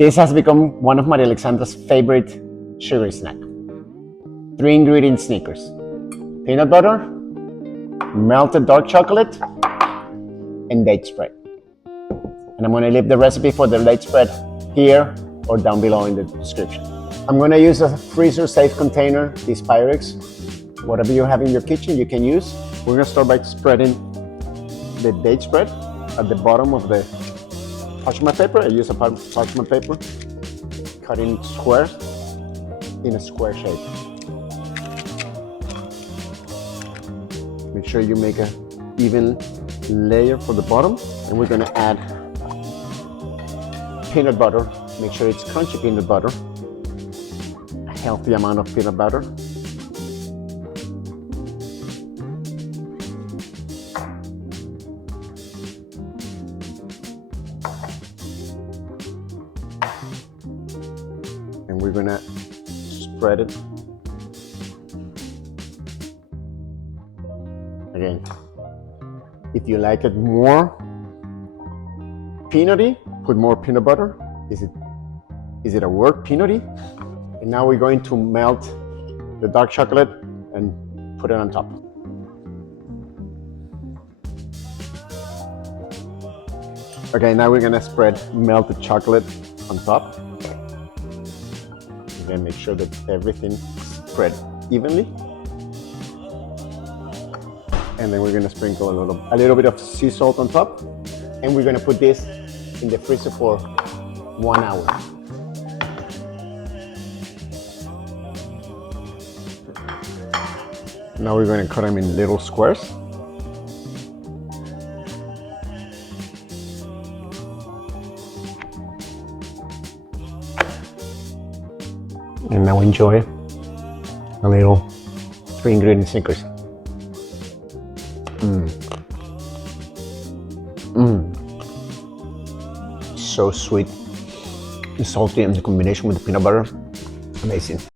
This has become one of Maria Alexandra's favorite sugary snack. 3-ingredient Snickers. Peanut butter, melted dark chocolate, and date spread. And I'm gonna leave the recipe for the date spread here or down below in the description. I'm gonna use a freezer-safe container, these Pyrex. Whatever you have in your kitchen, you can use. We're gonna start by spreading the date spread at the bottom of the parchment paper. I use a parchment paper, cut in squares, in a square shape. Make sure you make an even layer for the bottom, and we're gonna add peanut butter. Make sure it's crunchy peanut butter, a healthy amount of peanut butter. And we're gonna spread it. Again, if you like it more peanutty, put more peanut butter. Is it a word, peanutty? And now we're going to melt the dark chocolate and put it on top. Okay, now we're gonna spread melted chocolate on top. Again, make sure that everything is spread evenly. And then we're gonna sprinkle a little bit of sea salt on top. And we're gonna put this in the freezer for 1 hour. Now we're going to cut them in little squares. And now enjoy a little 3-ingredient Snickers. So sweet and salty, and the combination with the peanut butter, amazing.